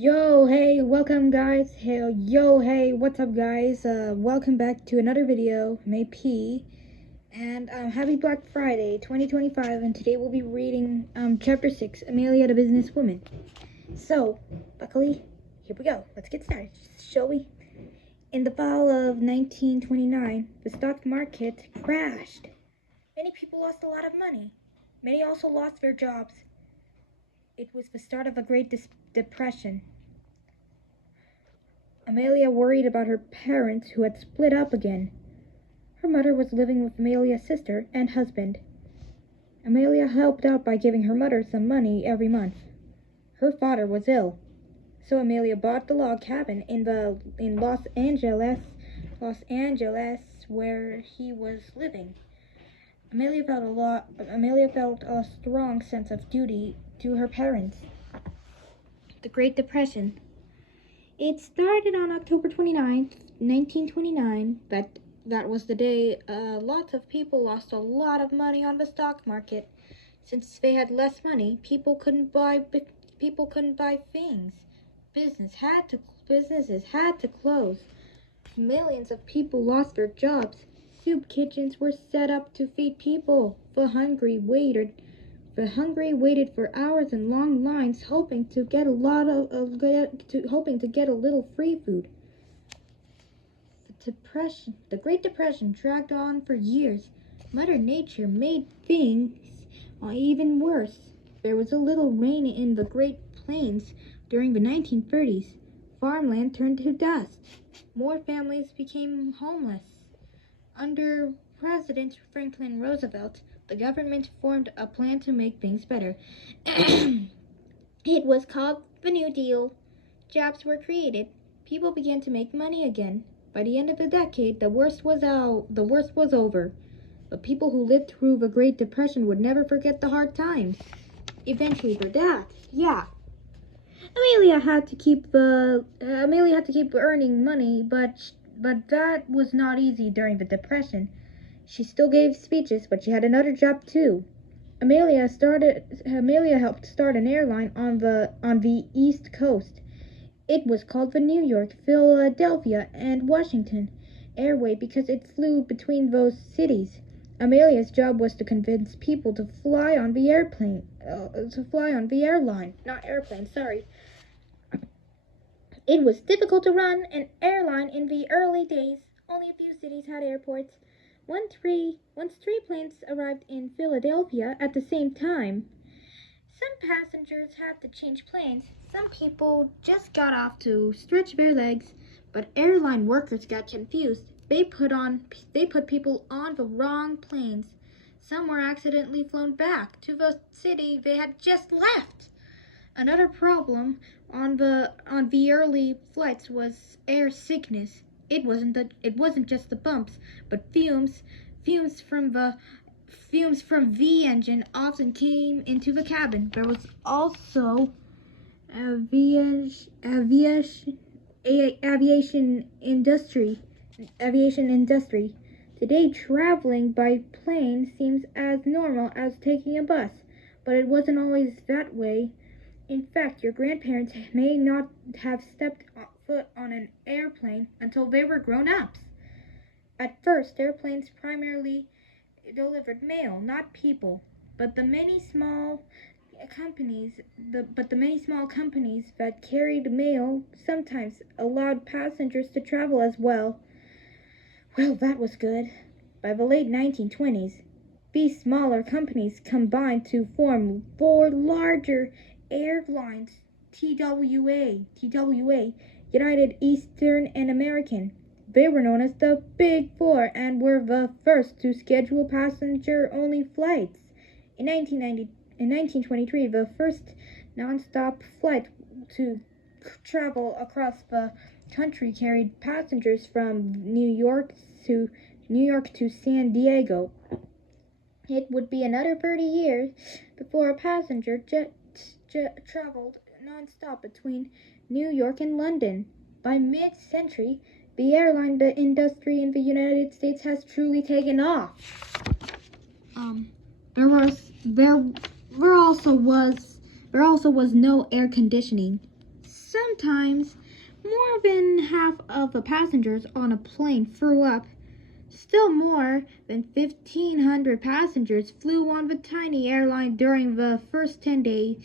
Yo, hey, welcome guys. Hey, yo, hey, what's up guys? Welcome back to another video. I'm AP, and happy Black Friday 2025, and today we'll be reading chapter 6, Amelia the Businesswoman. So, luckily, here we go. Let's get started, shall we? In the fall of 1929, the stock market crashed. Many people lost a lot of money. Many also lost their jobs. It was the start of a Great Depression. Amelia worried about her parents who had split up again. Her mother was living with Amelia's sister and husband. Amelia helped out by giving her mother some money every month. Her father was ill, so Amelia bought the log cabin in Los Angeles, where he was living. Amelia felt a strong sense of duty to her parents. The Great Depression. It started on October 29th, 1929. That was the day lots of people lost a lot of money on the stock market. Since they had less money, people couldn't buy things. Businesses had to close. Millions of people lost their jobs. Soup kitchens were set up to feed people. The hungry waited for hours in long lines, hoping to get a little free food. The Great Depression dragged on for years. Mother Nature made things even worse. There was a little rain in the Great Plains during the 1930s. Farmland turned to dust. More families became homeless. Under President Franklin Roosevelt, the government formed a plan to make things better. It was called the New Deal. Jobs were created. People began to make money again. By the end of the decade, the worst was over. But people who lived through the Great Depression would never forget the hard times. Eventually, their dad, Amelia had to keep earning money, but that was not easy during the Depression. She still gave speeches, but she had another job too. Amelia helped start an airline on the East Coast. It was called the New York, Philadelphia, and Washington Airway because it flew between those cities. Amelia's job was to convince people to fly on the airline. It was difficult to run an airline in the early days. Only a few cities had airports. Once three planes arrived in Philadelphia at the same time. Some passengers had to change planes. Some people just got off to stretch their legs, but airline workers got confused. They put people on the wrong planes. Some were accidentally flown back to the city they had just left. Another problem on the early flights was air sickness. It wasn't just the bumps, but fumes from the engine often came into the cabin. There was also aviation industry. Today, traveling by plane seems as normal as taking a bus, but it wasn't always that way. In fact, your grandparents may not have stepped foot on an airplane until they were grown-ups. At first, airplanes primarily delivered mail, not people. But the many small companies that carried mail sometimes allowed passengers to travel as well. Well, that was good. By the late 1920s, these smaller companies combined to form four larger airlines: TWA, United, Eastern, and American. They were known as the Big Four and were the first to schedule passenger-only flights. In 1923, the first non-stop flight to travel across the country carried passengers from New York to San Diego. It would be another 30 years before a passenger jet traveled non-stop between New York and London. By mid-century, the airline industry in the United States has truly taken off. There also was no air conditioning. Some Sometimes more than half of the passengers on a plane threw up. Still more than 1,500 passengers flew on the tiny airline during the first 10 days.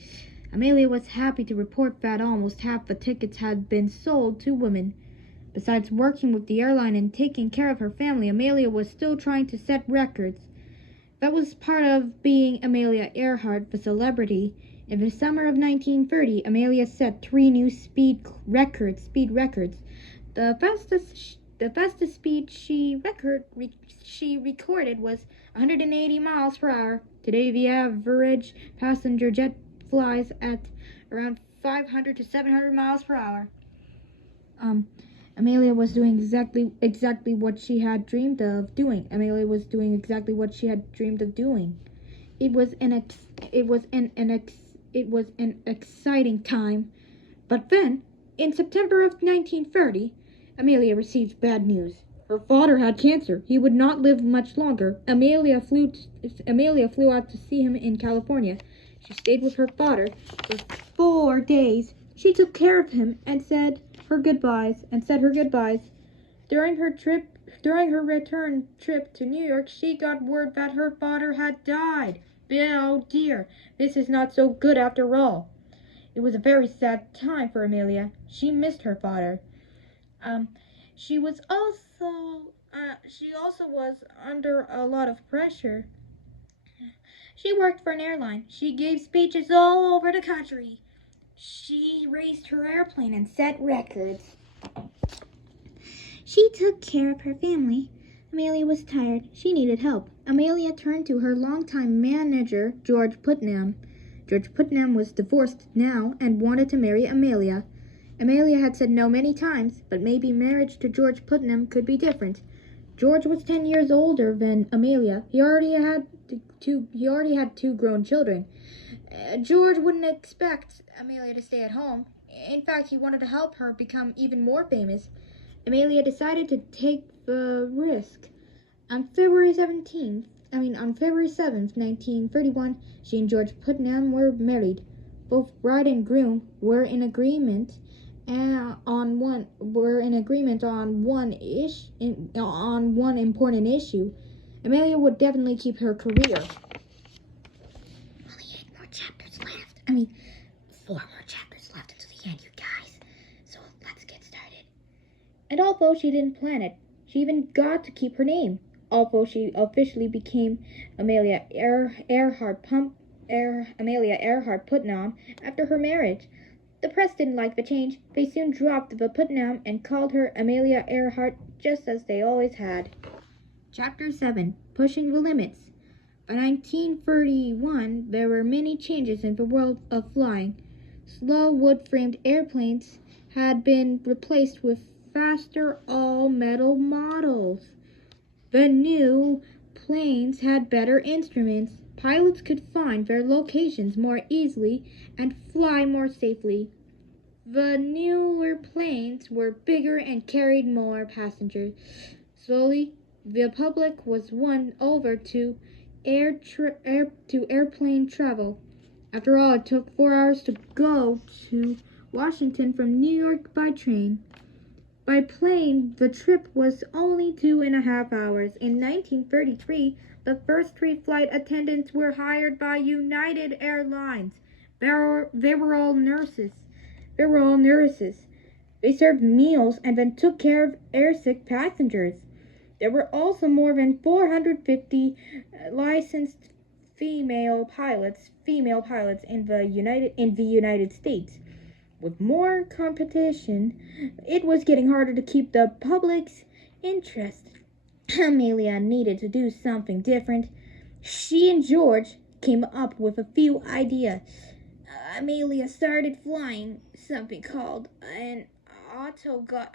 Amelia was happy to report that almost half the tickets had been sold to women. Besides working with the airline and taking care of her family, Amelia was still trying to set records. That was part of being Amelia Earhart, the celebrity. In the summer of 1930, Amelia set 3 new speed records. The fastest speed she recorded was 180 miles per hour. Today, the average passenger jet flies at around 500 to 700 miles per hour. Amelia was doing exactly what she had dreamed of doing. Amelia was doing exactly what she had dreamed of doing. It was an exciting time. But then, in September of 1930, Amelia received bad news. Her father had cancer. He would not live much longer. Amelia flew out to see him in California. She stayed with her father for 4 days. She took care of him and said her goodbyes. During her return trip to New York, she got word that her father had died. Oh dear, this is not so good after all. It was a very sad time for Amelia. She missed her father. She also was under a lot of pressure. She worked for an airline. She gave speeches all over the country. She raced her airplane and set records. She took care of her family. Amelia was tired. She needed help. Amelia turned to her longtime manager, George Putnam. George Putnam was divorced now and wanted to marry Amelia. Amelia had said no many times, but maybe marriage to George Putnam could be different. George was 10 years older than Amelia. He already had 2 grown children. George wouldn't expect Amelia to stay at home. In fact, he wanted to help her become even more famous. Amelia decided to take the risk. On February 7th, 1931, she and George Putnam were married. Both bride and groom were in agreement on one important issue. Amelia would definitely keep her career. Only 8 more chapters left. 4 more chapters left until the end, you guys. So let's get started. And although she didn't plan it, she even got to keep her name. Although she officially became Amelia Earhart Putnam after her marriage. The press didn't like the change. They soon dropped the Putnam and called her Amelia Earhart, just as they always had. Chapter 7. Pushing the Limits. By 1931, there were many changes in the world of flying. Slow wood-framed airplanes had been replaced with faster all-metal models. The new planes had better instruments. Pilots could find their locations more easily and fly more safely. The newer planes were bigger and carried more passengers. Slowly, the public was won over to airplane travel. After all, it took 4 hours to go to Washington from New York by train. By plane, the trip was only 2.5 hours. In 1933, the first 3 flight attendants were hired by United Airlines. They were all nurses. They served meals and then took care of airsick passengers. There were also more than 450 licensed female pilots in the United States. With more competition, it was getting harder to keep the public's interest. Amelia needed to do something different. She and George came up with a few ideas. Amelia started flying something called an autogyro.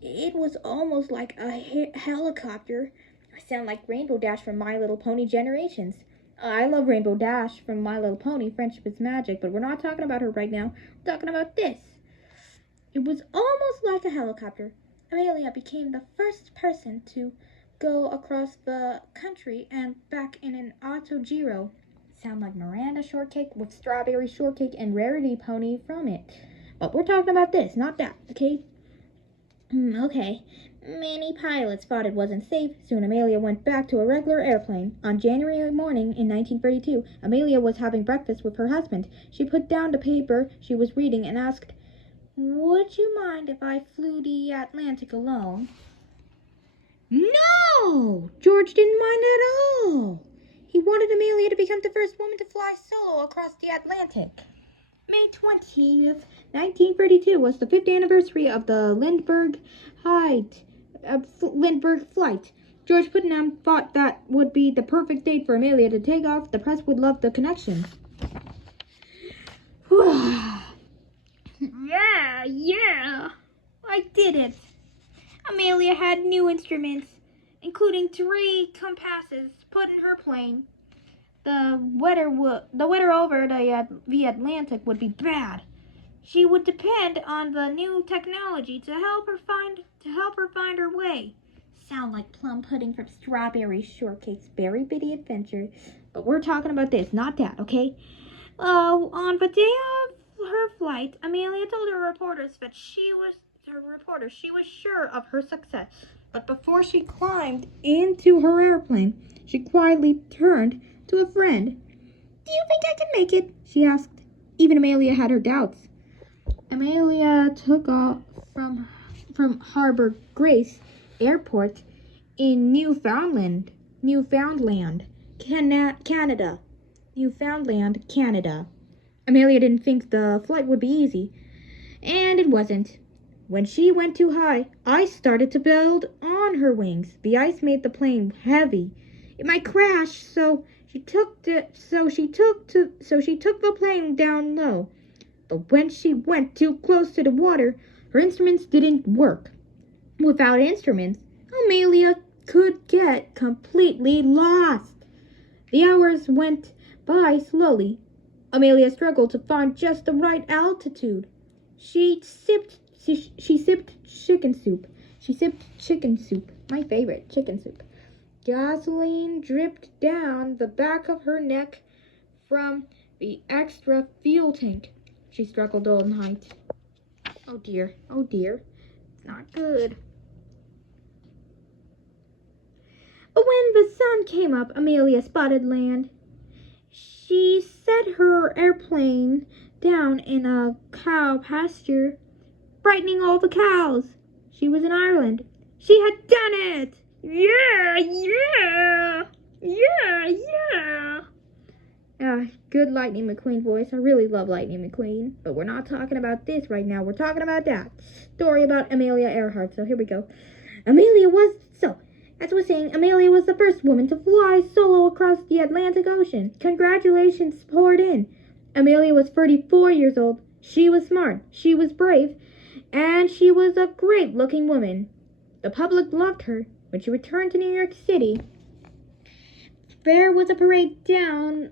It was almost like a helicopter. I sound like Rainbow Dash from My Little Pony Generations. I love Rainbow Dash from My Little Pony, Friendship is Magic, but we're not talking about her right now. We're talking about this. It was almost like a helicopter. Amelia became the first person to go across the country and back in an autogyro. sound like Miranda shortcake with strawberry shortcake and rarity pony from it. But we're talking about this, not that, okay? Okay. Many pilots thought it wasn't safe. Soon Amelia went back to a regular airplane. On January morning in 1932, Amelia was having breakfast with her husband. She put down the paper she was reading and asked, "Would you mind if I flew the Atlantic alone?" No! George didn't mind at all. He wanted Amelia to become the first woman to fly solo across the Atlantic. May 20th, 1932 was the 5th anniversary of the Lindbergh flight. George Putnam thought that would be the perfect date for Amelia to take off. The press would love the connection. Yeah, I did it. Amelia had new instruments, including 3 compasses, put in her plane. The weather over the Atlantic would be bad. She would depend on the new technology to help her find her way. Sound like plum pudding from Strawberry Shortcake's Berry Bitty Adventure. But we're talking about this, not that, okay? On the day of her flight, Amelia told her reporters she was sure of her success. But before she climbed into her airplane, she quietly turned to a friend. "Do you think I can make it?" she asked. Even Amelia had her doubts. Amelia took off from Harbor Grace Airport in Newfoundland, Canada. Newfoundland, Canada. Amelia didn't think the flight would be easy, and it wasn't. When she went too high, ice started to build on her wings. The ice made the plane heavy. It might crash, so she took the plane down low. But when she went too close to the water, her instruments didn't work. Without instruments, Amelia could get completely lost. The hours went by slowly. Amelia struggled to find just the right altitude. She sipped chicken soup. My favorite, chicken soup. Gasoline dripped down the back of her neck from the extra fuel tank. She struggled all night. Oh dear. It's not good. But when the sun came up, Amelia spotted land. She set her airplane down in a cow pasture, frightening all the cows. She was in Ireland. She had done it! Yeah. Good Lightning McQueen voice. I really love Lightning McQueen. But we're not talking about this right now. We're talking about that story about Amelia Earhart. So here we go. Amelia was the first woman to fly solo across the Atlantic Ocean. Congratulations poured in. Amelia was 34 years old. She was smart. She was brave. And she was a great-looking woman. The public loved her. When she returned to New York City, there was a parade down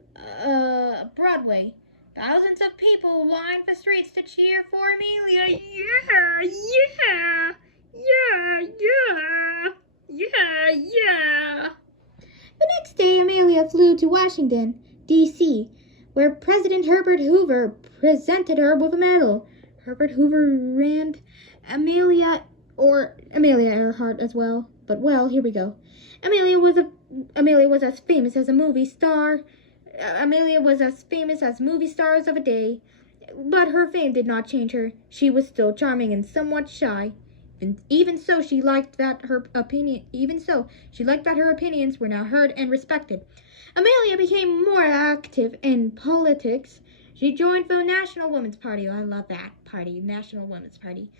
Broadway. Thousands of people lined the streets to cheer for Amelia. Yeah. The next day, Amelia flew to Washington, D.C., where President Herbert Hoover presented her with a medal. Herbert Hoover ran Amelia Earhart as well. But well, here we go. Amelia was as famous as movie stars of a day, but her fame did not change her. She was still charming and somewhat shy. Even so, she liked that her opinions were now heard and respected. Amelia became more active in politics. She joined the National Women's Party. I love that party, National Women's Party.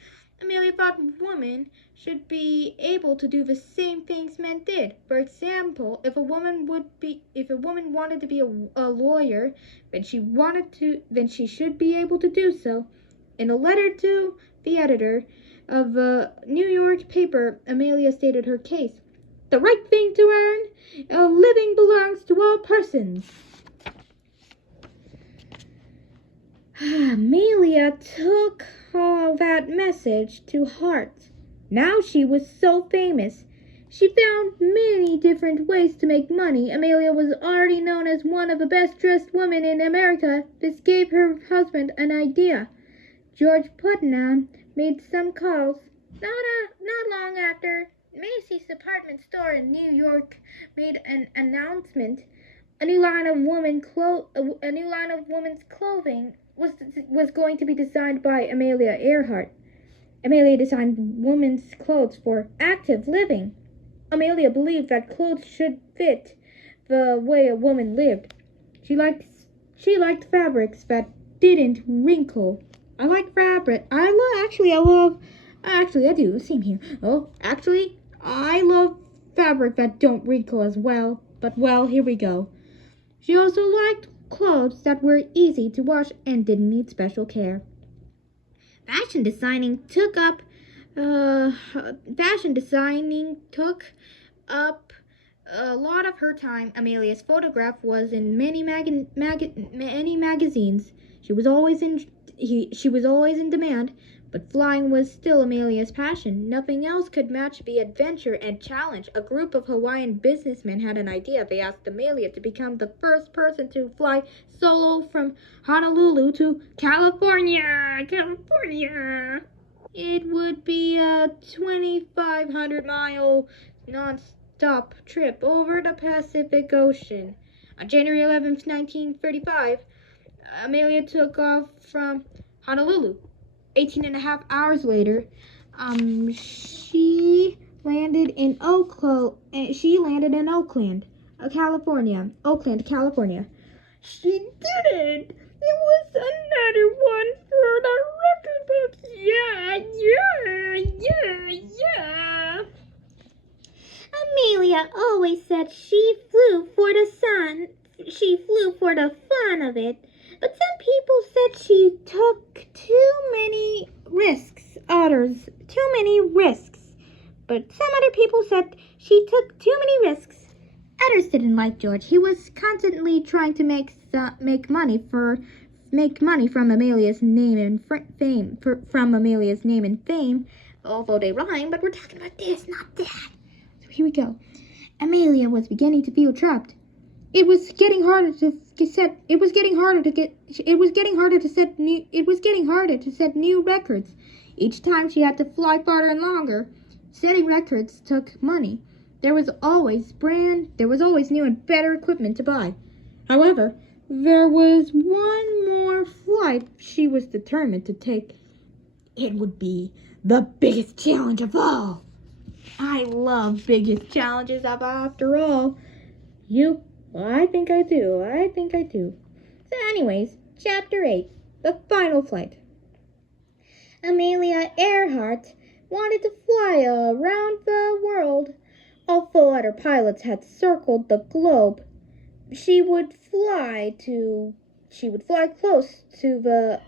Amelia thought women should be able to do the same things men did. For example, if a woman wanted to be a lawyer, then she should be able to do so. In a letter to the editor of a New York paper, Amelia stated her case. The right thing to earn a living belongs to all persons. Amelia took all that message to heart. Now she was so famous. She found many different ways to make money. Amelia was already known as one of the best-dressed women in America. This gave her husband an idea. George Putnam made some calls. Not long after, Macy's department store in New York made an announcement. A new line of women's clothing was going to be designed by Amelia Earhart. Amelia designed women's clothes for active living. Amelia believed that clothes should fit the way a woman lived. She liked fabrics that didn't wrinkle. I like fabric. I do. Same here. I love fabric that don't wrinkle as well. But well, here we go. She also liked clothes that were easy to wash and didn't need special care. Fashion designing took up a lot of her time. Amelia's photograph was in many magazines. She was always in demand, but flying was still Amelia's passion. Nothing else could match the adventure and challenge. A group of Hawaiian businessmen had an idea. They asked Amelia to become the first person to fly solo from Honolulu to California. It would be a 2,500-mile non-stop trip over the Pacific Ocean. On January 11th, 1935, Amelia took off from Honolulu. 18 and a half hours later, she landed in Oakland, California. She did it! It was another one for the record books. Yeah. Amelia always said she flew for the sun. She flew for the fun of it. But some people said she took too many risks. But some other people said she took too many risks. Others didn't like George. He was constantly trying to make money from Amelia's name and fame. Although they rhyme, but we're talking about this, not that. So here we go. Amelia was beginning to feel trapped. It was getting harder to set new records. Each time she had to fly farther and longer. Setting records took money. There was always new and better equipment to buy. However, there was one more flight she was determined to take. It would be the biggest challenge of all. I love biggest challenges after all. You? I think I do. So anyways, Chapter 8, the final flight. Amelia Earhart wanted to fly around the world. Although other pilots had circled the globe, she would fly close to the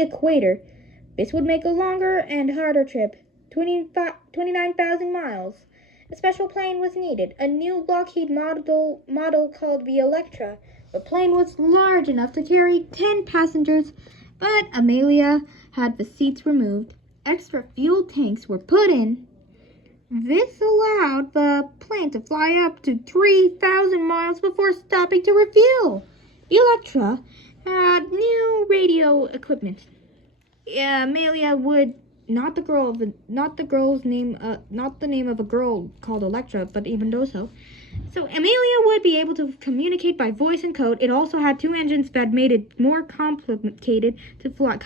equator. This would make a longer and harder trip, 29,000 miles. A special plane was needed, a new Lockheed model called the Electra. The plane was large enough to carry 10 passengers, but Amelia had the seats removed. Extra fuel tanks were put in. This allowed the plane to fly up to 3,000 miles before stopping to refuel. The Electra had new radio equipment. Amelia would not the name of a girl called Electra, but even though so. So Amelia would be able to communicate by voice and code. It also had 2 engines that made it more complicated to fly.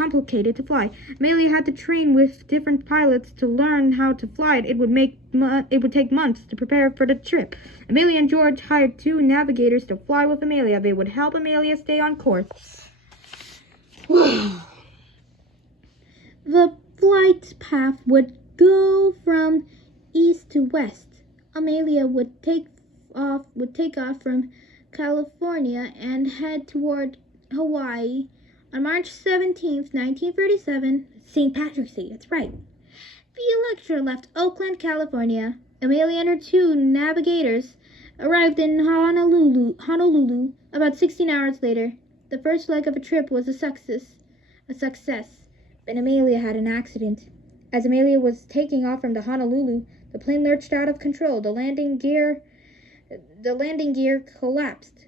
Amelia had to train with different pilots to learn how to fly it. It would take months to prepare for the trip. Amelia and George hired 2 navigators to fly with Amelia. They would help Amelia stay on course. The flight path would go from east to west. Amelia would take off from California and head toward Hawaii on March 17th, 1937, St. Patrick's Day. That's right. The Electra left Oakland, California. Amelia and her 2 navigators arrived in Honolulu about 16 hours later. The first leg of the trip was a success. But Amelia had an accident. As Amelia was taking off from the Honolulu, The plane lurched out of control. The landing gear collapsed.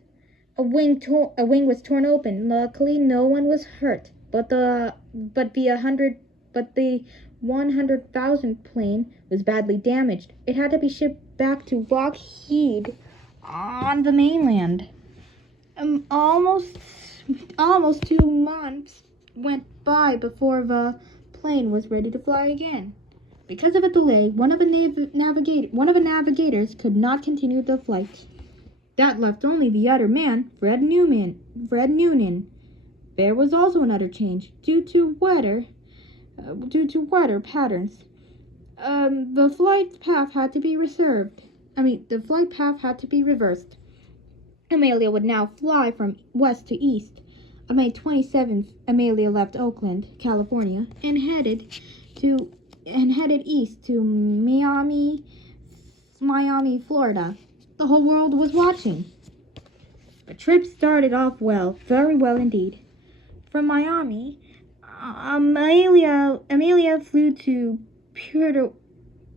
A wing was torn open. Luckily, no one was hurt. But the 100,000 plane was badly damaged. It had to be shipped back to Lockheed on the mainland. Almost 2 months went by before the plane was ready to fly again. Because of a delay, one of the navigators could not continue the flight. That left only the other man, Fred Noonan. There was also another change due to weather patterns. The flight path had to be reversed. Amelia would now fly from west to east. On May 27th, Amelia left Oakland, California, and headed east to Miami, Florida. The whole world was watching. The trip started off well, very well indeed. From Miami, Amelia flew to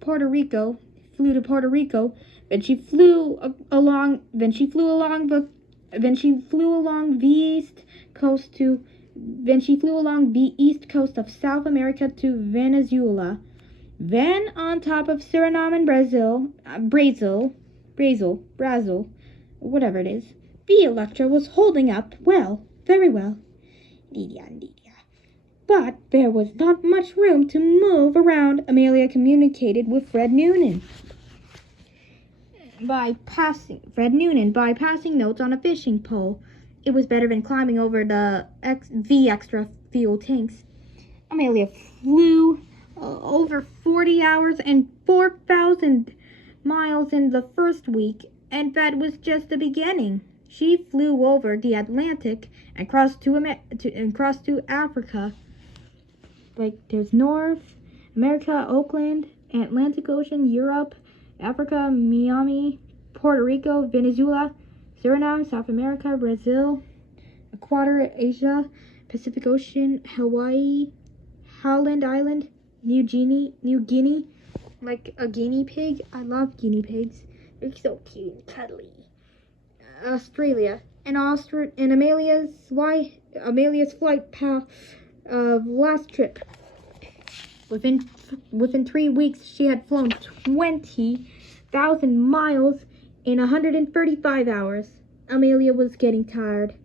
Puerto Rico. Then she flew along the east coast of South America to Venezuela. Then on top of Suriname and Brazil, whatever it is. The Electra was holding up well, very well. But there was not much room to move around. Amelia communicated with Fred Noonan by passing notes on a fishing pole. It was better than climbing over the extra fuel tanks. Amelia flew over 40 hours and 4,000 miles in the first week, and that was just the beginning. She flew over the Atlantic and crossed to Africa. Like, there's North America, Oakland, Atlantic Ocean, Europe, Africa, Miami, Puerto Rico, Venezuela, Suriname, South America, Brazil, Ecuador, Asia, Pacific Ocean, Hawaii, Howland Island, New Guinea, like a guinea pig. I love guinea pigs. They're so cute and cuddly. Australia and Amelia's flight path of last trip. Within 3 weeks, she had flown 20,000 miles in 135 hours. Amelia was getting tired.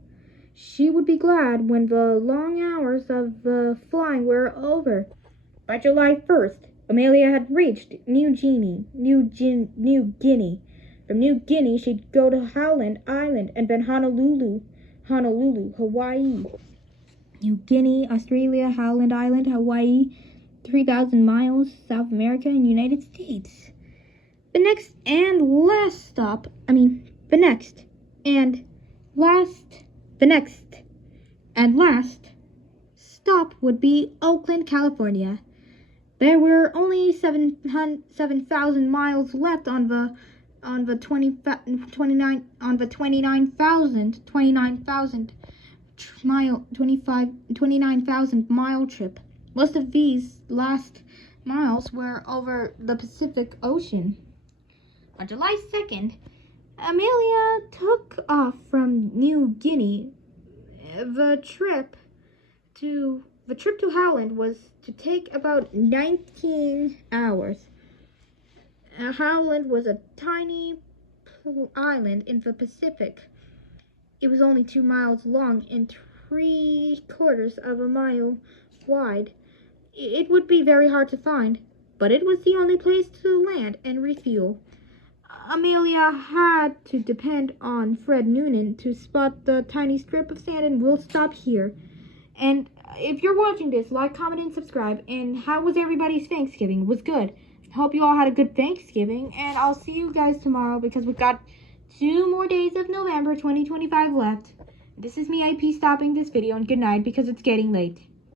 She would be glad when the long hours of the flying were over. By July 1st, Amelia had reached New Guinea. From New Guinea, she'd go to Howland Island and then Honolulu, Hawaii. New Guinea, Australia, Howland Island, Hawaii, 3,000 miles, South America, and United States. The next and last stop would be Oakland, California. There were only 7,000 miles left on the 29,000 mile trip. Most of these last miles were over the Pacific Ocean. On July 2nd, Amelia took off from New Guinea. The trip to Howland was to take about 19 hours. Howland was a tiny island in the Pacific. It was only 2 miles long and 3/4 of a mile wide. It would be very hard to find, but it was the only place to land and refuel. Amelia had to depend on Fred Noonan to spot the tiny strip of sand, and we'll stop here. And if you're watching this, like, comment, and subscribe. And how was everybody's Thanksgiving? It was good. Hope you all had a good Thanksgiving, and I'll see you guys tomorrow because we've got 2 more days of November 2025 left. This is me, IP, stopping this video, and good night because it's getting late.